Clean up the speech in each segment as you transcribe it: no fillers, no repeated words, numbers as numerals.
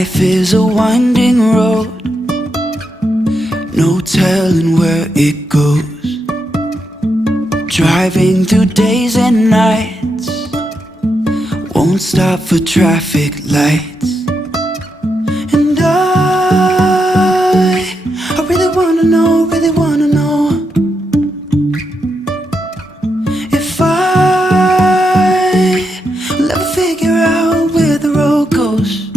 Life is a winding road, no telling where it goes. Driving through days and nights, won't stop for traffic lights. And I really wanna know, if I'll ever figure out where the road goes.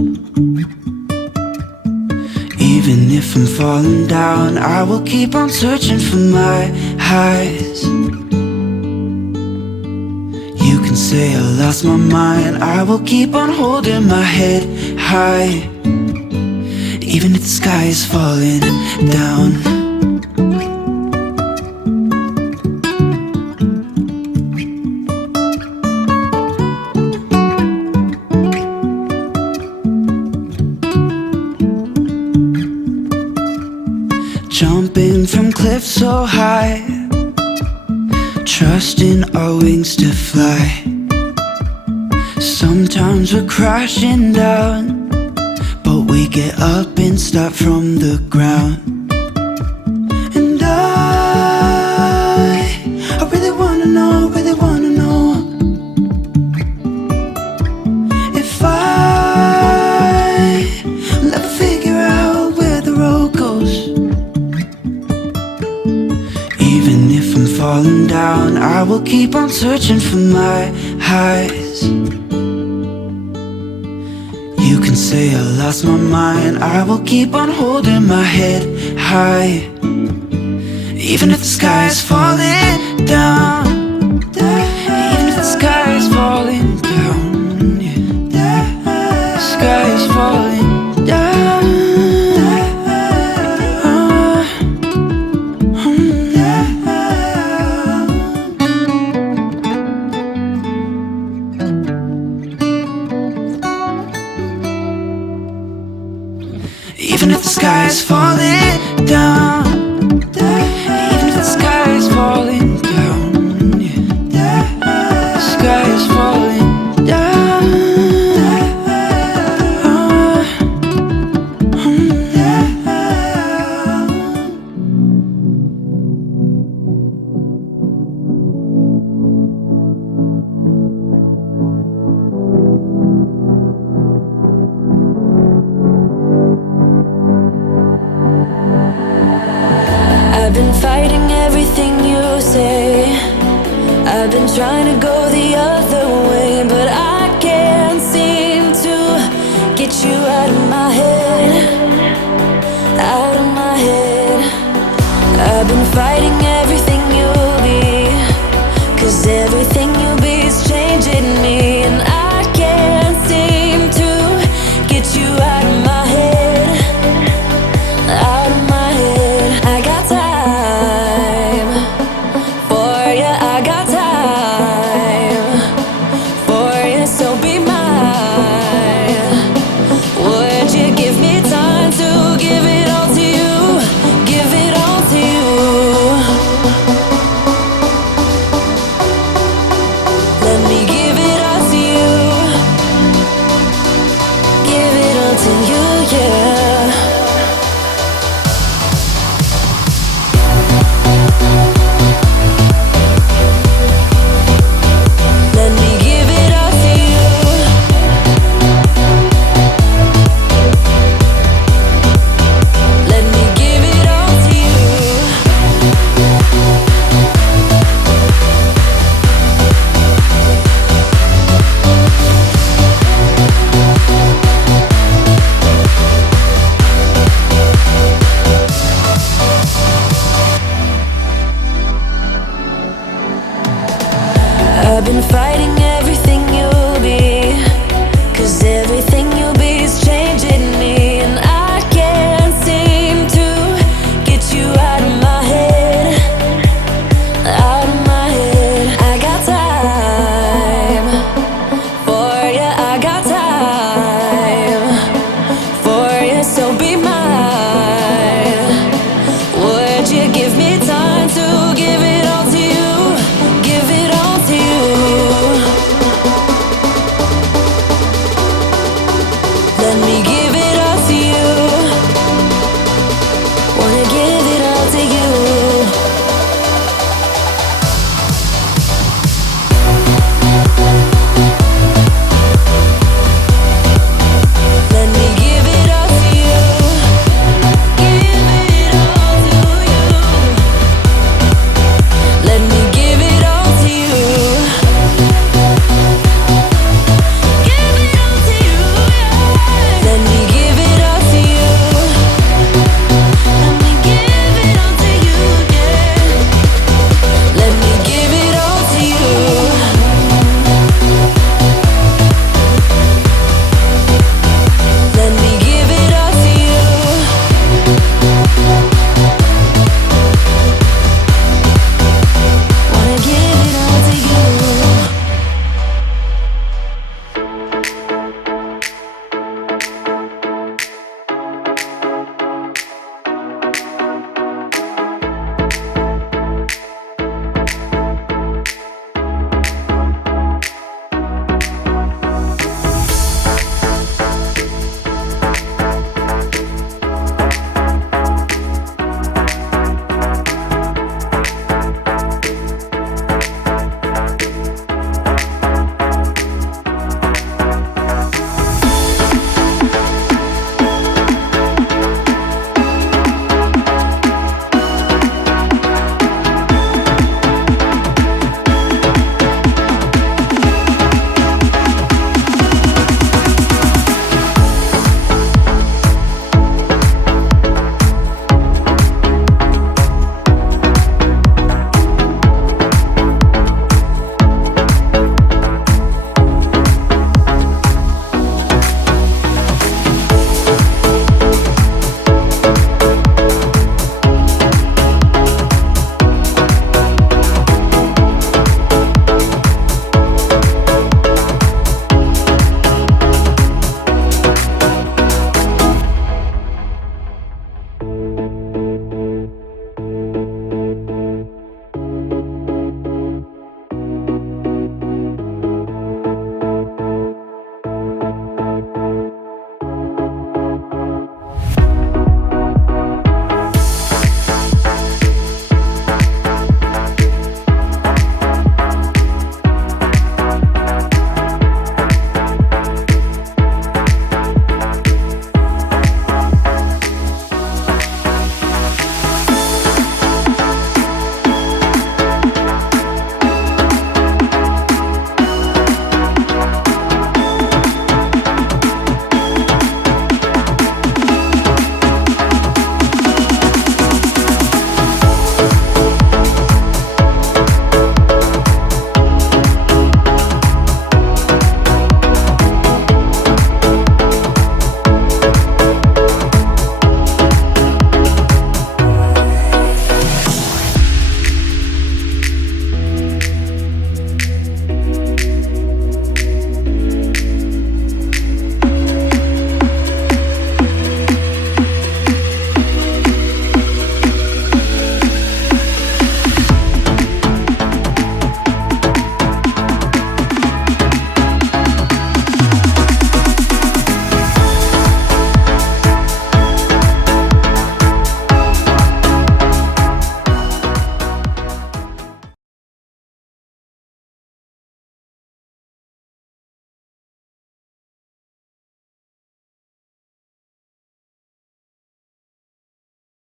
Even if I'm falling down, I will keep on searching for my highs. You can say I lost my mind, I will keep on holding my head high. Even if the sky is falling down. Jumping from cliffs so high, trusting our wings to fly. Sometimes we're crashing down, but we get up and start from the ground. And I really wanna know, if I'll ever figure out where the road goes. Even if I'm falling down, I will keep on searching for my highs. You can say I lost my mind, I will keep on holding my head high. Even if the sky is falling down, even if the sky is falling down, yeah. The sky is falling down. Even if the sky is falling down, even if the sky is falling down, yeah. The sky is falling down. I've been fighting everything you say. I've been trying to go the other